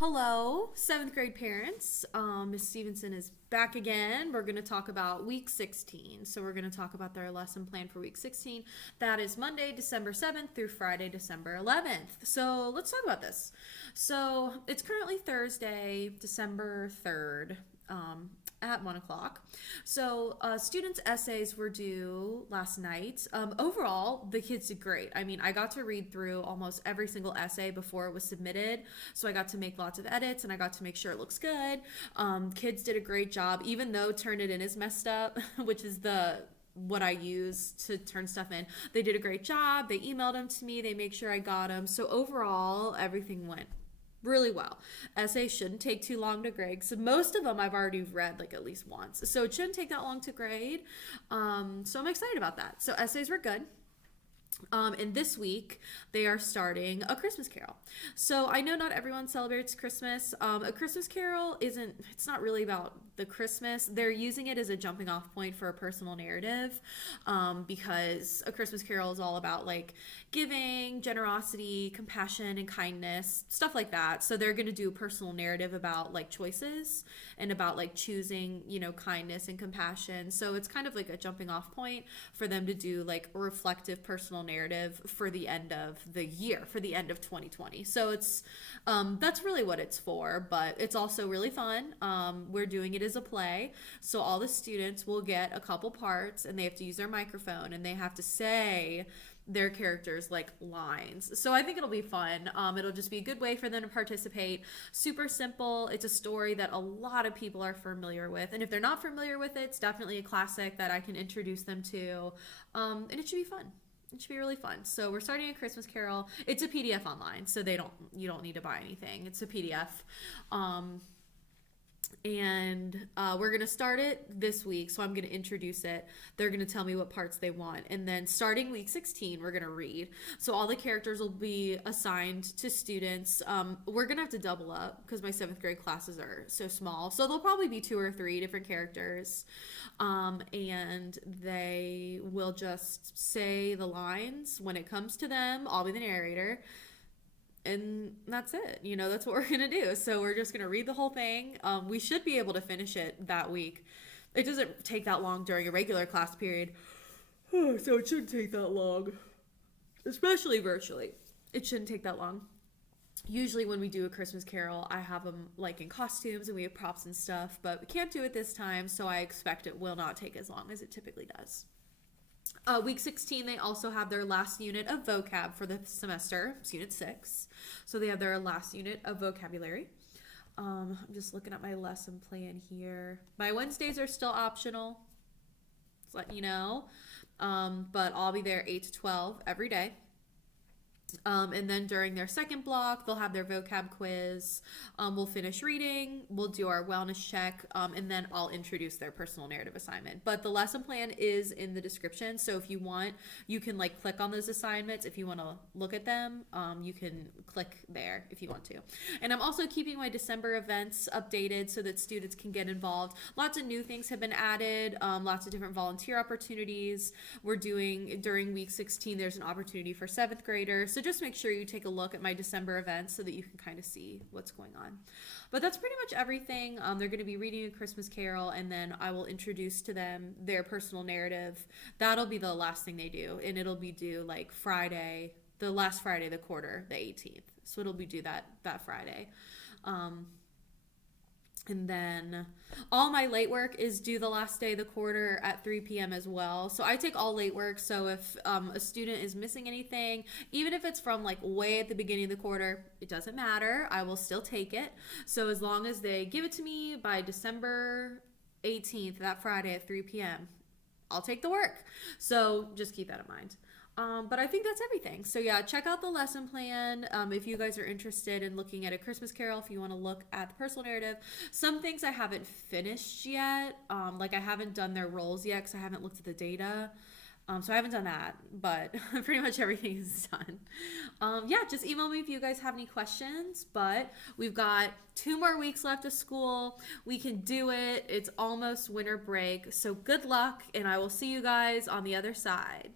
Hello, seventh grade parents. Miss Stephenson is back again. We're going to talk about week 16. So, we're going to talk about their lesson plan for week 16. That is Monday, December 7th through Friday, December 11th. So, let's talk about this. So, it's currently Thursday, December 3rd. At 1 o'clock. So, students' essays were due last night. Overall, the kids did great. I mean, I got to read through almost every single essay before it was submitted. So, I got to make lots of edits and I got to make sure it looks good. Kids did a great job, even though Turnitin is messed up, which is what I use to turn stuff in. They did a great job. They emailed them to me. They made sure I got them. So, overall, everything went really well. Essays shouldn't take too long to grade. So most of them I've already read like at least once. So it shouldn't take that long to grade. So I'm excited about that. So essays were good. And this week they are starting A Christmas Carol. So I know not everyone celebrates Christmas. A Christmas Carol it's not really about the Christmas. They're using it as a jumping off point for a personal narrative, because A Christmas Carol is all about like giving, generosity, compassion, and kindness, stuff like that. So they're going to do a personal narrative about like choices and about like choosing, kindness and compassion. So it's kind of like a jumping off point for them to do like a reflective personal narrative for the end of the year, for the end of 2020. So it's that's really what it's for, but it's also really fun. We're doing it as a play, so all the students will get a couple parts and they have to use their microphone and they have to say their characters like lines. So I think it'll be fun. It'll just be a good way for them to participate. Super simple. It's a story that a lot of people are familiar with, and if they're not familiar with it, it's definitely a classic that I can introduce them to, and it should be fun. It should be really fun. So we're starting A Christmas Carol. It's a PDF online, so you don't need to buy anything. It's a PDF. And we're going to start it this week, so I'm going to introduce it. They're going to tell me what parts they want. And then starting week 16, we're going to read. So all the characters will be assigned to students. We're going to have to double up because my 7th grade classes are so small. So there'll probably be 2 or 3 different characters. And they will just say the lines when it comes to them. I'll be the narrator. And that's it. That's what we're going to do. So we're just going to read the whole thing. We should be able to finish it that week. It doesn't take that long during a regular class period. So it shouldn't take that long. Especially virtually. It shouldn't take that long. Usually when we do A Christmas Carol, I have them like in costumes and we have props and stuff. But we can't do it this time, so I expect it will not take as long as it typically does. Week 16, they also have their last unit of vocab for the semester. It's unit 6. So they have their last unit of vocabulary. I'm just looking at my lesson plan here. My Wednesdays are still optional. Just letting you know. But I'll be there 8 to 12 every day. And then during their second block, they'll have their vocab quiz. We'll finish reading. We'll do our wellness check. And then I'll introduce their personal narrative assignment. But the lesson plan is in the description. So if you want, you can like click on those assignments. If you want to look at them, you can click there if you want to. And I'm also keeping my December events updated so that students can get involved. Lots of new things have been added. Lots of different volunteer opportunities. We're doing during week 16, there's an opportunity for 7th graders. So just make sure you take a look at my December events so that you can kind of see what's going on. But that's pretty much everything. They're going to be reading A Christmas Carol, and then I will introduce to them their personal narrative. That'll be the last thing they do, and it'll be due like Friday, the last Friday of the quarter, the 18th. So it'll be due that Friday. And then all my late work is due the last day of the quarter at 3 p.m. as well. So I take all late work. So if a student is missing anything, even if it's from like way at the beginning of the quarter, it doesn't matter. I will still take it. So as long as they give it to me by December 18th, that Friday at 3 p.m., I'll take the work. So just keep that in mind. But I think that's everything. So yeah, check out the lesson plan if you guys are interested in looking at A Christmas Carol, if you want to look at the personal narrative. Some things I haven't finished yet. Like I haven't done their roles yet because I haven't looked at the data. So I haven't done that, but pretty much everything is done. Yeah, just email me if you guys have any questions, but we've got 2 more weeks left of school. We can do it. It's almost winter break. So good luck, and I will see you guys on the other side.